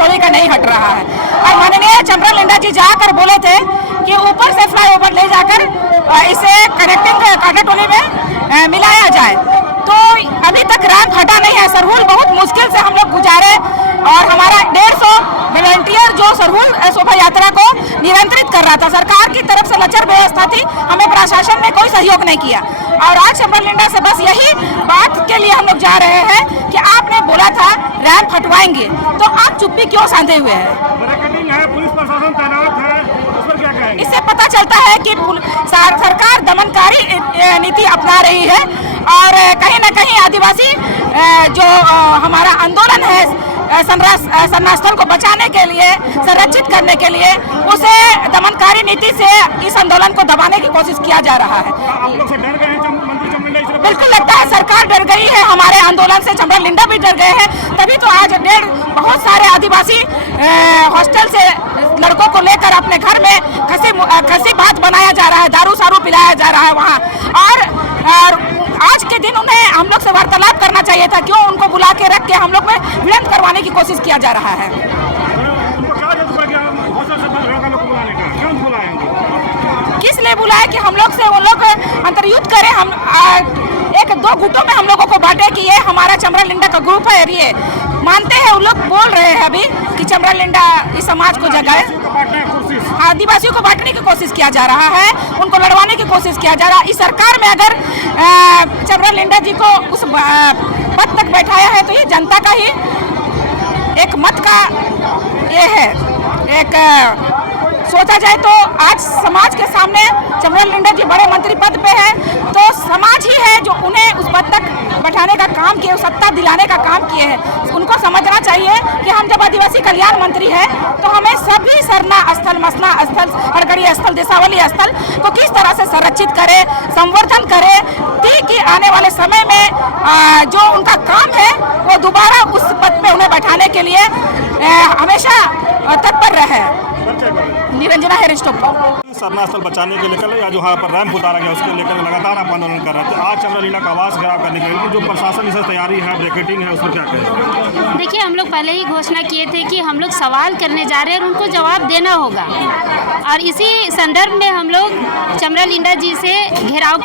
थोड़ी का नहीं हट रहा है। और माननीय चंद्रा लिंडा जी जाकर बोले थे कि ऊपर से फ्लाईओवर ले जाकर इसे कनेक्टिंग कांटाटोली में मिलाया जाए, तो अभी तक रैंप हटा नहीं है। सरहुल बहुत मुश्किल से हम लोग गुजारे और हमारा 150 वॉलंटियर जो सरहुल शोभा यात्रा को नियंत्रित कर रहा था, सरकार की तरफ से लचर व्यवस्था थी, हमें प्रशासन ने कोई सहयोग नहीं किया। और आज चंद्रा लिंडा से बस यही बात के लिए हम लोग जा रहे हैं कि आपने बोला था रैंप हटवाएंगे, तो आप चुप्पी क्यों साधे हुए हैं? पुलिस प्रशासन तैनात है, उस पर क्या कहेंगे? इससे पता चलता है कि सरकार दमनकारी नीति अपना रही है और कहीं न कहीं आदिवासी जो हमारा आंदोलन है सन्नास्थल को बचाने के लिए, संरक्षित करने के लिए, उसे दमनकारी नीति से इस आंदोलन को दबाने की कोशिश किया जा रहा है। आप लोग से डर गए हैं मंत्री चंद्रा लिंडा? बिल्कुल लगता है सरकार डर गई है, हमारे आंदोलन से चंद्रा लिंडा भी डर गए हैं। तभी तो आज बहुत सारे आदिवासी हॉस्टल से लड़कों को लेकर अपने घर में खसी भात बनाया जा रहा है, दारू सारू पिलाया जा रहा है वहाँ। और आज के दिन उन्हें हम लोग से वार्तालाप करना चाहिए था, क्यों उनको बुला के रख के हम लोग में विलंब करवाने की कोशिश किया जा रहा है। किस लिए बुलाए कि हम लोग से वो लोग अंतर्युद्ध करें, हम एक दो गुटों में हम लोगों को बांटे कि ये हमारा चंद्रा लिंडा का ग्रुप है। ये मानते हैं, वो लोग बोल रहे हैं अभी कि चंद्रा लिंडा इस समाज को जगाए, आदिवासियों को बांटने की कोशिश किया जा रहा है, उनको लड़वाने की कोशिश किया जा रहा है। इस सरकार में अगर चंद्रा लिंडा जी को उस पद तक बैठाया है तो ये जनता का ही एक मत का ये है। एक सोचा जाए तो आज समाज के सामने चंद्रा लिंडा जी बड़े मंत्री पद पे हैं, तो समाज ही है जो उन्हें उस पद तक बैठाने का काम किए, सत्ता दिलाने का काम किए हैं। उनको समझना चाहिए कि हम जब आदिवासी कल्याण मंत्री हैं तो हमें सभी सरना स्थल, मसना स्थल, हड़गड़ी स्थल, देशावली स्थल को किस तरह से संरक्षित करें, संवर्धन करें, कि आने वाले समय में जो उनका काम है वो दोबारा उस पद पे उन्हें बैठाने के लिए हमेशा तत्पर रहे। निरंजना हेरिस्टोप सरना स्थल बचाने के लेकर या जो यहाँ पर रैंप उतारा गया उसको लेकर लगातार आप आंदोलन कर रहे थे। आज चंद्रा लिंडा का आवास घेराव करने के लिए जो प्रशासन इसे तैयारी है, ब्रैकेटिंग है, उस पर क्या कहें? देखिए, हम लोग पहले ही घोषणा किए थे कि हम लोग सवाल करने जा रहे हैं और उनको जवाब देना होगा, और इसी संदर्भ में हम लोग चंद्रा लिंडा जी से घेराव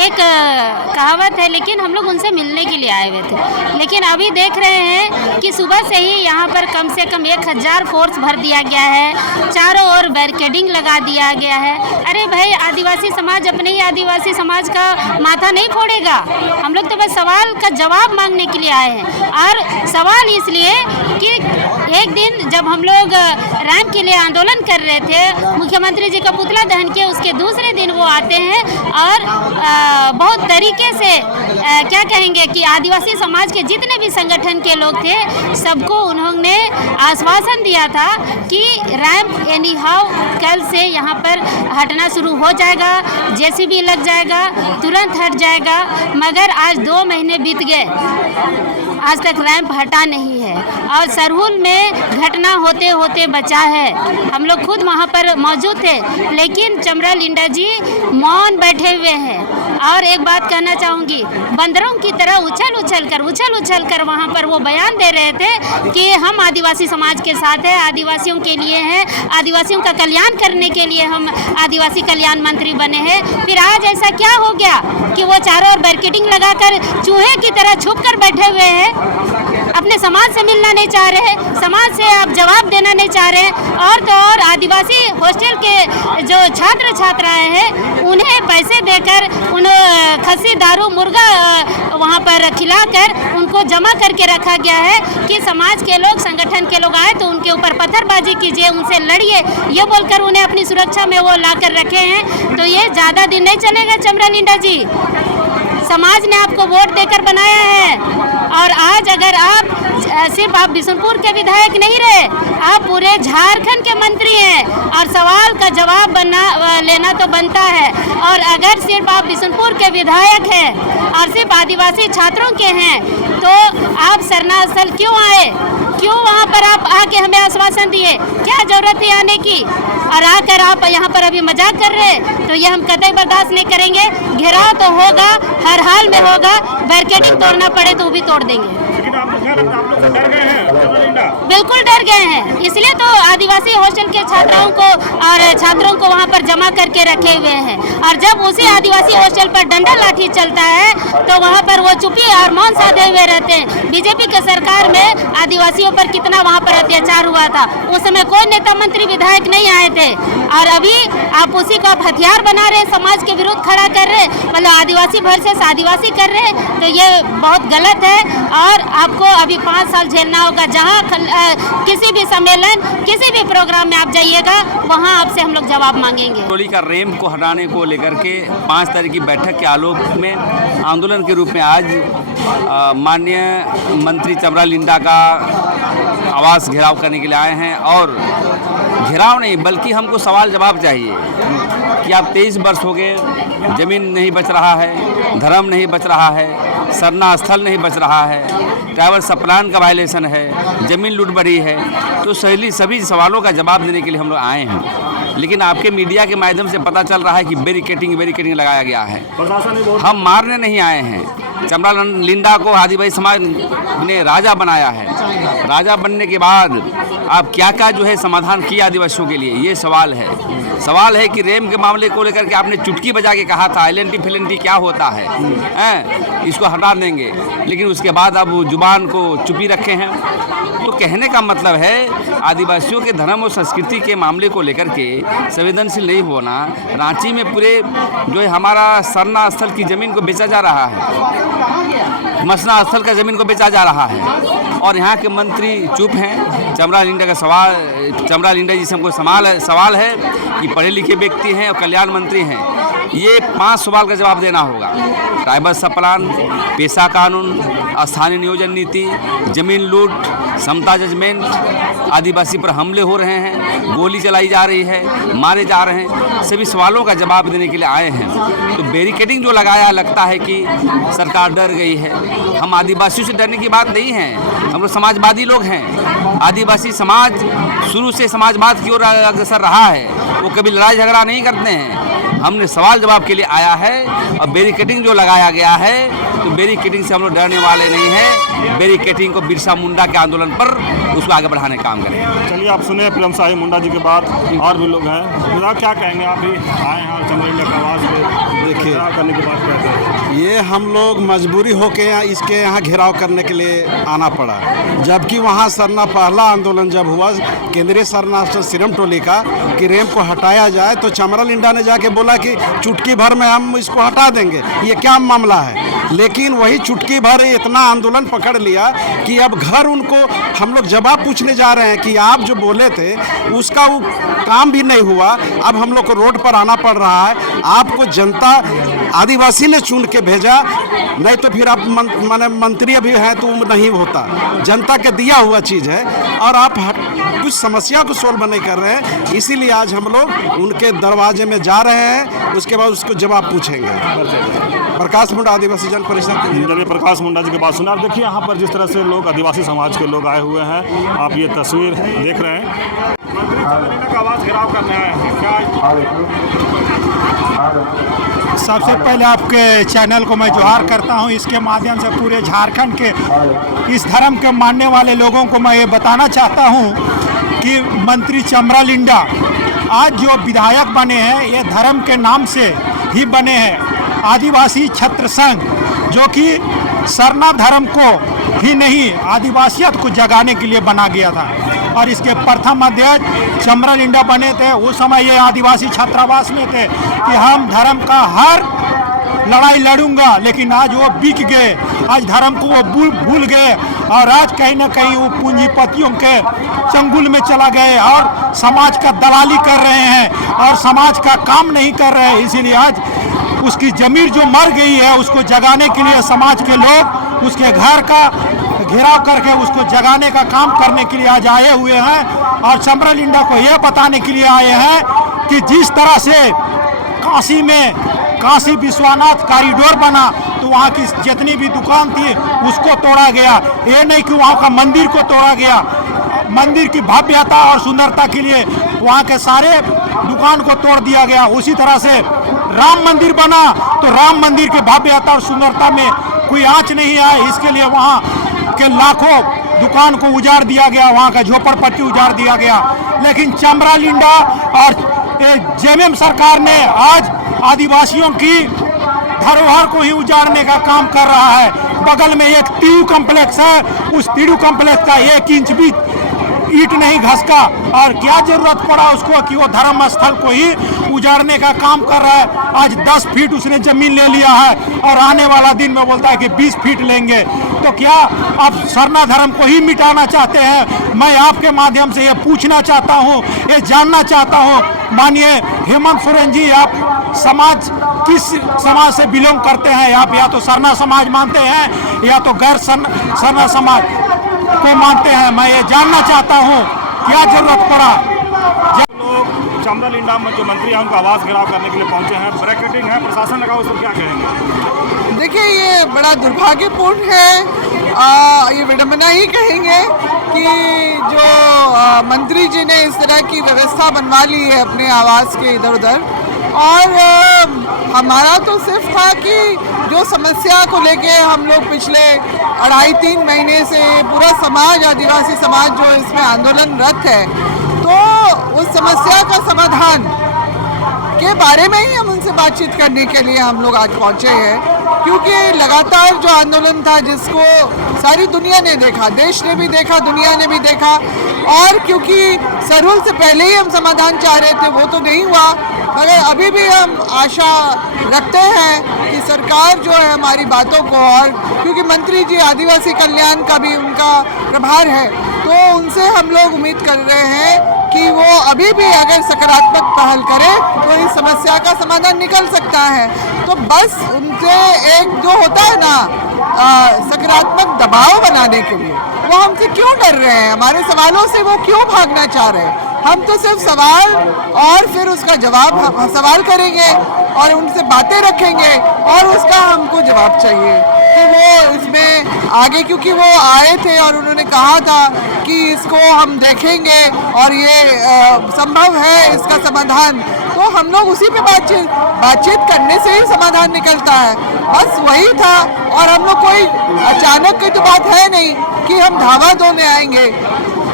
एक कहावत है, लेकिन हम लोग उनसे मिलने के लिए आए हुए थे। लेकिन अभी देख रहे हैं कि सुबह से ही यहाँ पर कम से कम 1000 फोर्स भर दिया गया है, चारों ओर बैरिकेडिंग लगा दिया गया है। अरे भाई, आदिवासी समाज अपने ही आदिवासी समाज का माथा नहीं फोड़ेगा। हम लोग तो बस सवाल का जवाब मांगने के लिए आए हैं। और सवाल इसलिए कि एक दिन जब हम लोग रैंप के लिए आंदोलन कर रहे थे, मुख्यमंत्री जी का पुतला दहन किया, उसके दूसरे दिन वो आते हैं और बहुत तरीके से क्या कहेंगे कि आदिवासी समाज के जितने भी संगठन के लोग थे सबको उन्होंने आश्वासन दिया था कि रैंप एनी हाउ कल से यहाँ पर हटना शुरू हो जाएगा, जेसीबी लग जाएगा, तुरंत हट जाएगा। मगर आज 2 महीने बीत गए, आज तक रैंप हटा नहीं है और सरहुल में घटना होते होते बचा है। हम लोग खुद वहाँ पर मौजूद थे, लेकिन चंद्रा लिंडा जी मौन बैठे हुए हैं। और एक बात कहना चाहूँगी, बंदरों की तरह उछल उछल कर वहाँ पर वो बयान दे रहे थे कि हम आदिवासी समाज के साथ हैं, आदिवासियों के लिए हैं, आदिवासियों का कल्याण करने के लिए हम आदिवासी कल्याण मंत्री बने हैं। फिर आज ऐसा क्या हो गया कि वो चारों ओर बैरिकेडिंग लगाकर चूहे की तरह छुप कर बैठे हुए हैं, अपने समाज से मिलना नहीं चाह रहे, समाज से आप जवाब देना नहीं चाह रहे। और तो और आदिवासी हॉस्टल के जो छात्र छात्राएं हैं उन्हें पैसे देकर उन खस्सी, दारू, मुर्गा वहाँ पर खिलाकर उनको जमा करके रखा गया है कि समाज के लोग, संगठन के लोग आए तो उनके ऊपर पत्थरबाजी कीजिए, उनसे लड़िए, ये बोलकर उन्हें अपनी सुरक्षा में वो ला कर रखे हैं। तो ये ज़्यादा दिन नहीं चलेगा चंद्रा लिंडा जी। समाज ने आपको वोट देकर बनाया है और आज अगर आप सिर्फ आप बिशुनपुर के विधायक नहीं रहे, आप पूरे झारखंड के मंत्री हैं और सवाल का जवाब लेना तो बनता है। और अगर सिर्फ आप बिशुनपुर के विधायक हैं और सिर्फ आदिवासी छात्रों के हैं तो आप सरना स्थल क्यों आए? क्यों वहाँ पर आप आके हमें आश्वासन दिए? क्या जरूरत है आने की? और आकर आप यहाँ पर अभी मजाक कर रहे हैं, तो ये हम कतई बर्दाश्त नहीं करेंगे। घेराव तो होगा, हर हाल में होगा, बैरिकेडिंग तोड़ना पड़े तो वो भी तोड़ देंगे। लेकिन आप लोग डर गए हैं? बिल्कुल डर गए हैं। इसलिए तो आदिवासी हॉस्टल के छात्राओं को और छात्रों को वहाँ पर जमा करके रखे हुए हैं। और जब उसी आदिवासी हॉस्टल पर डंडा लाठी चलता है तो वहाँ पर वो चुप्पी और मौन साधे हुए रहते हैं। बीजेपी के सरकार में आदिवासियों पर कितना वहाँ पर अत्याचार हुआ था, उस समय कोई नेता मंत्री विधायक नहीं आए थे। और अभी आप उसी को आप हथियार बना रहे हैं, समाज के विरुद्ध खड़ा कर रहे हैं, मतलब आदिवासी वर्सेस आदिवासी कर रहे हैं, तो ये बहुत गलत है। और आपको अभी 5 साल झेलना होगा। जहाँ किसी भी सम्मेलन, किसी भी प्रोग्राम में आप जाइएगा, वहाँ आपसे हम लोग जवाब मांगेंगे। टोली का रैंप को हटाने को लेकर के 5 तारीख की बैठक के आलोक में आंदोलन के रूप में आज माननीय मंत्री चमरा लिंडा का आवास घेराव करने के लिए आए हैं। और घेराव नहीं बल्कि हमको सवाल जवाब चाहिए कि आप 23 वर्ष हो गए, ज़मीन नहीं बच रहा है, धर्म नहीं बच रहा है, सरना स्थल नहीं बच रहा है, ट्राइबल सप्लान का वायलेशन है, ज़मीन लूट बढ़ी है। तो सभी सवालों का जवाब देने के लिए हम लोग आए हैं। लेकिन आपके मीडिया के माध्यम से पता चल रहा है कि बैरिकेडिंग लगाया गया है। हम मारने नहीं आए हैं। चमरा लिंडा को आदिवासी समाज ने राजा बनाया है। राजा बनने के बाद आप क्या क्या जो है समाधान किया आदिवासियों के लिए, ये सवाल है। सवाल है कि रेम के मामले को लेकर के आपने चुटकी बजा के कहा था एलएनटी फिलेंटी क्या होता है, इसको हटा देंगे, लेकिन उसके बाद अब जुबान को चुपी रखे हैं। तो कहने का मतलब है आदिवासियों के धर्म और संस्कृति के मामले को लेकर के संवेदनशील नहीं होना। रांची में पूरे जो है हमारा सरना स्थल की ज़मीन को बेचा जा रहा है, मसना स्थल का ज़मीन को बेचा जा रहा है, और यहाँ के मंत्री चुप हैं। चमरा लिंडा का चमरा लिंडा जी से हमको सवाल है कि पढ़े लिखे व्यक्ति हैं और कल्याण मंत्री हैं, ये 5 सवाल का जवाब देना होगा। ट्राइबल सप्लान, पेशा कानून, स्थानीय नियोजन नीति, ज़मीन लूट, समता जजमेंट, आदिवासी पर हमले हो रहे हैं, गोली चलाई जा रही है, मारे जा रहे हैं, सभी सवालों का जवाब देने के लिए आए हैं। तो बैरिकेडिंग जो लगाया, लगता है कि सरकार डर गई है। हम आदिवासियों से डरने की बात नहीं है, हम लोग समाजवादी लोग हैं। आदिवासी समाज शुरू से समाजवाद की ओर अग्रसर रहा है, वो कभी लड़ाई झगड़ा नहीं करते हैं। हमने सवाल जवाब के लिए आया है, और बैरिकेडिंग जो लगाया गया है, तो बैरिकेडिंग से हम लोग डरने वाले नहीं हैं। बैरिकेडिंग को बिरसा मुंडा के आंदोलन पर उसको आगे बढ़ाने का काम करें। चलिए, आप सुने प्रेम साहिब मुंडा जी के बाद और भी लोग हैं, तो क्या कहेंगे? आप भी आए हैं और चमरा लिंडा का आवाज़ देखिए करने की बात कहते हैं। ये हम लोग मजबूरी होके इसके यहाँ घेराव करने के लिए आना पड़ा, जबकि वहाँ सरना पहला आंदोलन जब हुआ केंद्रीय सरना सिरम टोली का कि रैंप को हटाया जाए, तो चमरा लिंडा ने जाके बोला कि चुटकी भर में हम इसको हटा देंगे, ये क्या मामला है। लेकिन वही चुटकी भर इतना आंदोलन पकड़ लिया कि अब घर उनको हम लोग जवाब पूछने जा रहे हैं कि आप जो बोले थे उसका वो काम भी नहीं हुआ। अब हम लोग को रोड पर आना पड़ रहा है। आपको जनता आदिवासी ने चुन के भेजा, नहीं तो फिर आप मंत्री भी हैं तो नहीं होता। जनता के दिया हुआ चीज़ है, और आप कुछ समस्या को सोल्व नहीं कर रहे हैं। इसीलिए आज हम लोग उनके दरवाजे में जा रहे हैं, उसके बाद उसको जवाब पूछेंगे। प्रकाश मुंडा आदिवासी जन परिषद। जब प्रकाश मुंडा जी की बात सुना, आप देखिए यहाँ पर जिस तरह से लोग आदिवासी समाज के लोग आए हुए हैं, आप ये तस्वीर देख रहे हैं। का आवाज़ घेराव करने आए हैं क्या? सबसे पहले आपके चैनल को मैं जोहार करता हूं। इसके माध्यम से पूरे झारखंड के इस धर्म के मानने वाले लोगों को मैं ये बताना चाहता हूं कि मंत्री चमरा लिंडा आज जो विधायक बने हैं, ये धर्म के नाम से ही बने हैं। आदिवासी छत्र संघ जो कि सरना धर्म को ही नहीं, आदिवासियत को जगाने के लिए बना गया था, और इसके प्रथम अध्यक्ष चमरा लिंडा बने थे। उस समय ये आदिवासी छात्रावास में थे कि हम धर्म का हर लड़ाई लड़ूंगा, लेकिन आज वो बिक गए। आज धर्म को वो भूल गए, और आज कहीं ना कहीं वो पूंजीपतियों के चंगुल में चला गए, और समाज का दलाली कर रहे हैं, और समाज का काम नहीं कर रहे हैं। इसीलिए आज उसकी ज़मीर जो मर गई है, उसको जगाने के लिए समाज के लोग उसके घर का घेराव करके उसको जगाने का काम करने के लिए आज आए हुए हैं। और चमरा लिंडा को यह बताने के लिए आए हैं कि जिस तरह से काशी में काशी विश्वनाथ कॉरिडोर बना, तो वहाँ की जितनी भी दुकान थी उसको तोड़ा गया। ये नहीं कि वहाँ का मंदिर को तोड़ा गया। मंदिर की भव्यता और सुंदरता के लिए वहाँ के सारे दुकान को तोड़ दिया गया। उसी तरह से राम मंदिर बना, तो राम मंदिर की भव्यता और सुंदरता में कोई आँच नहीं आए। इसके लिए वहाँ के लाखों दुकान को उजाड़ दिया गया, वहाँ का झोपड़पट्टी उजाड़ दिया गया। लेकिन चमरा लिंडा और जेएमएम सरकार ने आज आदिवासियों की धरोहर को ही उजाड़ने का काम कर रहा है। बगल में एक टीयू कॉम्प्लेक्स है, उस टीयू कॉम्प्लेक्स का 1 इंच भी ईंट नहीं घसका, और क्या जरूरत पड़ा उसको कि वो धर्म स्थल को ही उजाड़ने का काम कर रहा है। आज 10 फीट उसने जमीन ले लिया है और आने वाला दिन में बोलता है कि 20 फीट लेंगे। तो क्या आप सरना धर्म को ही मिटाना चाहते हैं? मैं आपके माध्यम से ये पूछना चाहता हूँ, ये जानना चाहता हूँ, माननीय हेमंत सोरेन जी, आप समाज किस समाज से बिलोंग करते हैं? आप या तो सरना समाज मानते हैं या तो गैर सरना समाज को मानते हैं। मैं ये जानना चाहता हूँ क्या जरूरत पड़ा। लोग चमरा लिंडा में जो मंत्री हैं उनका आवास घेराव करने के लिए पहुंचे हैं, ब्रैकेटिंग है, प्रशासन लगा, उस पर क्या कहेंगे? देखिए, ये बड़ा दुर्भाग्यपूर्ण है। ये विडंबना ही कहेंगे कि जो मंत्री जी ने इस तरह की व्यवस्था बनवा ली है अपने आवास के इधर उधर, और हमारा तो सिर्फ था कि जो समस्या को लेके हम लोग पिछले 2.5-3 महीने से पूरा समाज, आदिवासी समाज जो इसमें आंदोलनरत है, तो उस समस्या का समाधान के बारे में ही हम उनसे बातचीत करने के लिए हम लोग आज पहुंचे हैं। क्योंकि लगातार जो आंदोलन था, जिसको सारी दुनिया ने देखा, देश ने भी देखा, दुनिया ने भी देखा, और क्योंकि सरहुल से पहले ही हम समाधान चाह रहे थे, वो तो नहीं हुआ, मगर अभी भी हम आशा रखते हैं कि सरकार जो है हमारी बातों को, और क्योंकि मंत्री जी आदिवासी कल्याण का भी उनका प्रभार है, तो उनसे हम लोग उम्मीद कर रहे हैं कि वो अभी भी अगर सकारात्मक पहल करे तो इस समस्या का समाधान निकल सकता है। तो बस उनसे एक जो होता है ना सकारात्मक दबाव बनाने के लिए, वो हमसे क्यों डर रहे हैं? हमारे सवालों से वो क्यों भागना चाह रहे हैं? हम तो सिर्फ सवाल और फिर उसका जवाब, सवाल करेंगे और उनसे बातें रखेंगे और उसका हमको जवाब चाहिए कि वो इसमें आगे, क्योंकि वो आए थे और उन्होंने कहा था कि इसको हम देखेंगे और ये संभव है इसका समाधान, तो हम लोग उसी पे बातचीत करने से ही समाधान निकलता है। बस वही था, और हम लोग कोई अचानक की तो बात है नहीं कि हम धावा धोने आएंगे।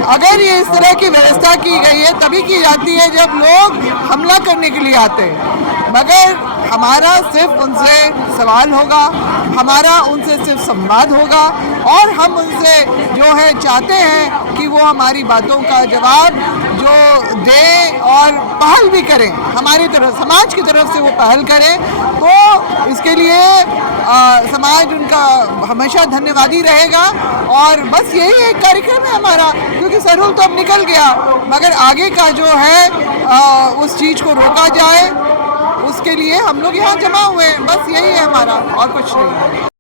अगर ये इस तरह की व्यवस्था की गई है तभी की जाती है जब लोग हमला करने के लिए आते हैं, मगर हमारा सिर्फ उनसे सवाल होगा, हमारा उनसे सिर्फ संवाद होगा, और हम उनसे जो है चाहते हैं कि वो हमारी बातों का जवाब जो दें और पहल भी करें, हमारी तरफ, समाज की तरफ से वो पहल करें। तो इसके लिए समाज उनका हमेशा धन्यवादी रहेगा, और बस यही एक कार्यक्रम है हमारा, क्योंकि सरहुल तो अब निकल गया, मगर आगे का जो है उस चीज़ को रोका जाए, उसके लिए हम लोग यहाँ जमा हुए हैं। बस यही है हमारा, और कुछ नहीं है।